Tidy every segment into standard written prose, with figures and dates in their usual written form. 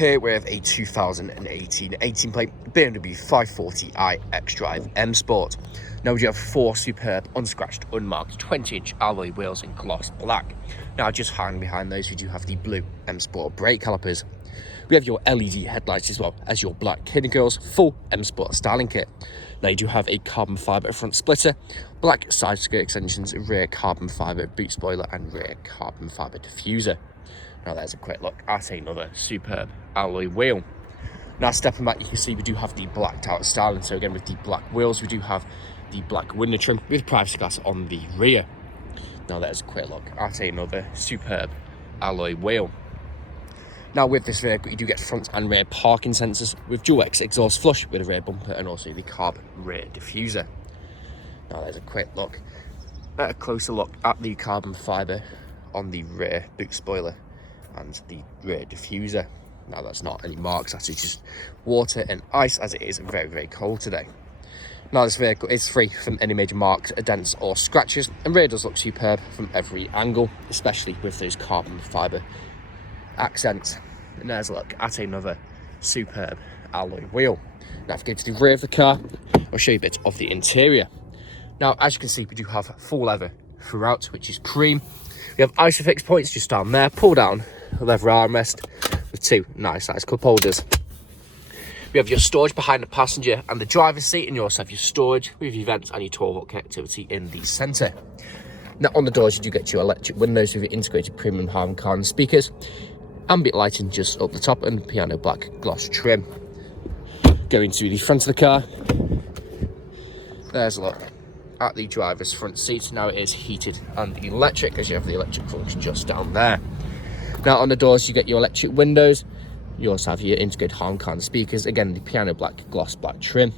here with a 2018 18 plate BMW 540i XDRIVE M Sport. Now we do have 4 superb, unscratched, unmarked 20-inch alloy wheels in gloss black. Now just hiding behind those, we do have the blue M Sport brake calipers. We have your LED headlights as well as your black Kid and Girls full M Sport styling kit. Now you do have a carbon fibre front splitter, black side skirt extensions, rear carbon fibre boot spoiler and rear carbon fibre diffuser. Now there's a quick look at another superb alloy wheel. Now stepping back, you can see we do have the blacked out styling. So again, with the black wheels, we do have the black window trim with privacy glass on the rear. Now there's a quick look at another superb alloy wheel. Now with this vehicle, you do get front and rear parking sensors with dual X exhaust flush with a rear bumper and also the carbon rear diffuser. Now there's a quick look at a closer look at the carbon fibre on the rear boot spoiler and the rear diffuser. Now that's not any marks, that's just water and ice, as it is very, very cold today. Now this vehicle is free from any major marks, dents or scratches, and rear does look superb from every angle, especially with those carbon fibre accents. And there's a look at another superb alloy wheel. Now if we go to the rear of the car, I'll show you a bit of the interior. Now as you can see, we do have full leather throughout, which is cream. We have isofix points just down there, pull down leather armrest with 2 nice size cup holders. We have your storage behind the passenger and the driver's seat, and you also have your storage with your vents and your 12-volt connectivity in the centre. Now on the doors, you do get your electric windows with your integrated premium Harman Kardon speakers, ambient lighting just up the top, and piano black gloss trim. Going to the front of the car, there's a look at the driver's front seat. Now it is heated and electric, as you have the electric function just down there. Now on the doors, you get your electric windows. You also have your integrated Harman Kardon speakers, again the piano black gloss black trim.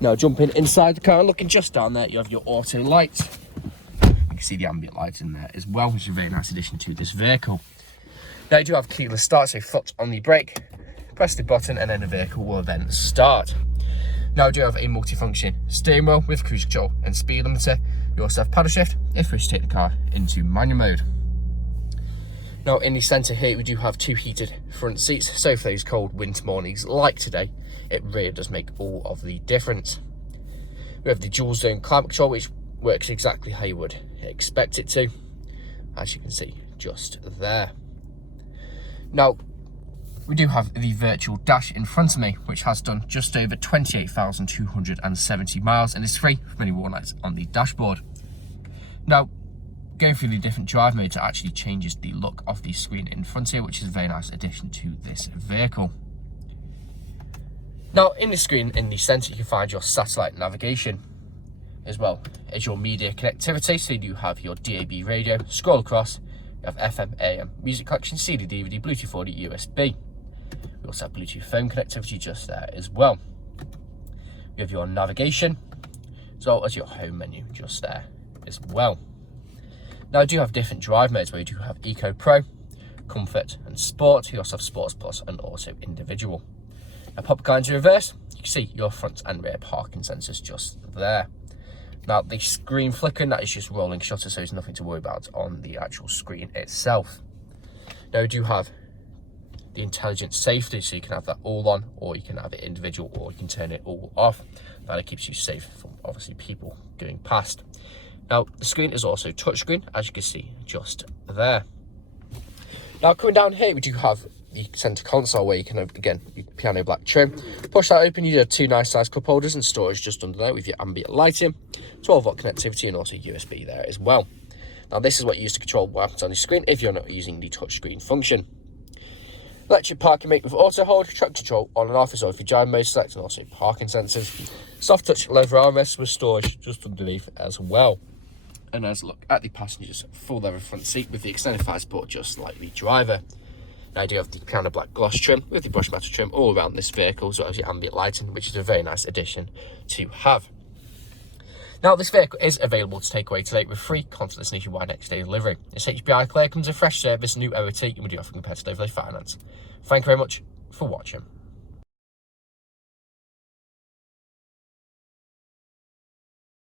Now jumping inside the car and looking just down there, you have your auto lights. You can see the ambient light in there as well, which is a very nice addition to this vehicle. Now you do have keyless start, so foot on the brake, press the button and then the vehicle will then start. Now you do have a multifunction steering wheel with cruise control and speed limiter. You also have paddle shift if you wish to take the car into manual mode. Now in the centre here, we do have 2 heated front seats, so for those cold winter mornings like today, it really does make all of the difference. We have the dual zone climate control, which works exactly how you would expect it to, as you can see just there. Now we do have the virtual dash in front of me, which has done just over 28,270 miles and is free from any warning lights on the dashboard. Now going through the different drive modes, it actually changes the look of the screen in front here, which is a very nice addition to this vehicle. Now in the screen in the centre, you can find your satellite navigation as well as your media connectivity. So you do have your DAB radio, scroll across, you have FM, AM, music collection, CD, DVD, Bluetooth audio, USB. We also have Bluetooth phone connectivity just there as well. You have your navigation, as well as your home menu just there as well. Now I do have different drive modes where you do have Eco Pro, Comfort and Sport. You also have Sports Plus and also Individual. Now pop the car into reverse, you can see your front and rear parking sensors just there. Now the screen flickering, that is just rolling shutter, so there's nothing to worry about on the actual screen itself. Now we do have the intelligent safety, so you can have that all on, or you can have it individual, or you can turn it all off. That keeps you safe from obviously people going past. Now the screen is also touchscreen, as you can see just there. Now coming down here, we do have the centre console where you can, again, piano black trim. Push that open, you do have 2 nice size cup holders and storage just under there with your ambient lighting, 12-volt connectivity and also USB there as well. Now this is what you use to control what happens on the screen if you're not using the touchscreen function. Electric parking brake with auto hold, track control on and off as well with your drive mode select, and also parking sensors. Soft touch leather armrest with storage just underneath as well. And as a look at the passenger's full leather front seat with the extended thigh support just like the driver. Now I do have the piano black gloss trim with the brushed metal trim all around this vehicle, as well as your ambient lighting, which is a very nice addition to have. Now this vehicle is available to take away today with free contactless nationwide next day delivery. It's HPI clear, comes with fresh service, new OT, and we do offer competitive finance. Thank you very much for watching.